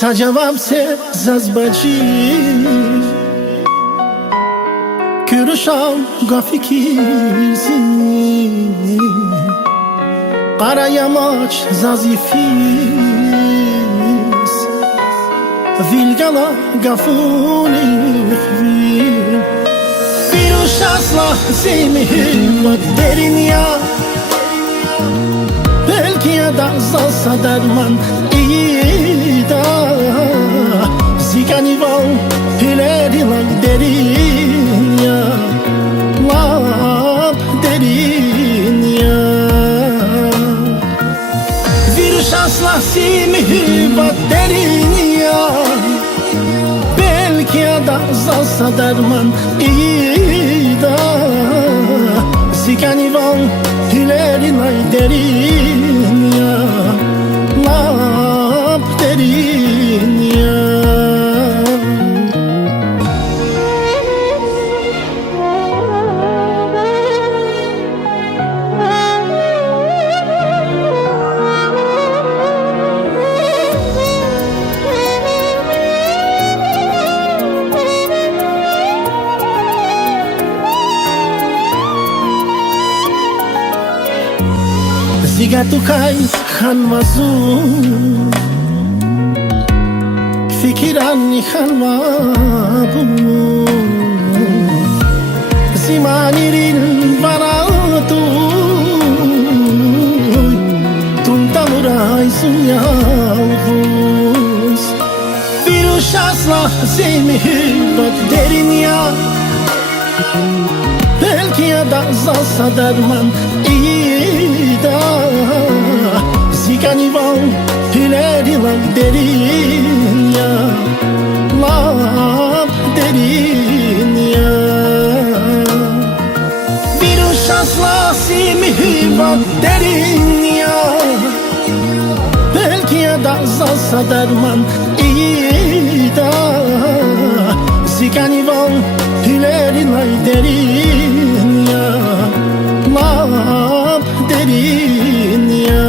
Sajawam se zazbaji Kürüşam gafikizi Qara yamaç zazifiz Vilgala gafuni khvil Firuş asla zemihim derin ya Belki ya da zalsa derman iyi da Zikani val pileri lan derin ya Lap derin ya Virüs asla simihibat derin ya Belki ya da zalsa derman iyi da Zikani val pileri lan derin ya Lap derin ya Ziga tu kais khan mazun Fikiran ni khan mabu Zimanirin varatu Tuntamurai sunyavuz Virüs asla zemihbat derin ya Belki ya da zalsa derman iyi da Zikani val pileri lan derin ya Lap derin ya Virüs asla simihibat derin ya Belki ya da zalsa derman iyi da Zikani val pileri lan derin ya Lap derin ya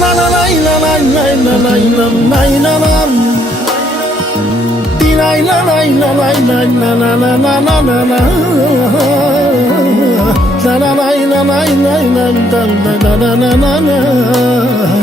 La la la la la la la la la la la la Di la la la la la la la la la la la la la La la la la la la la la la la la la la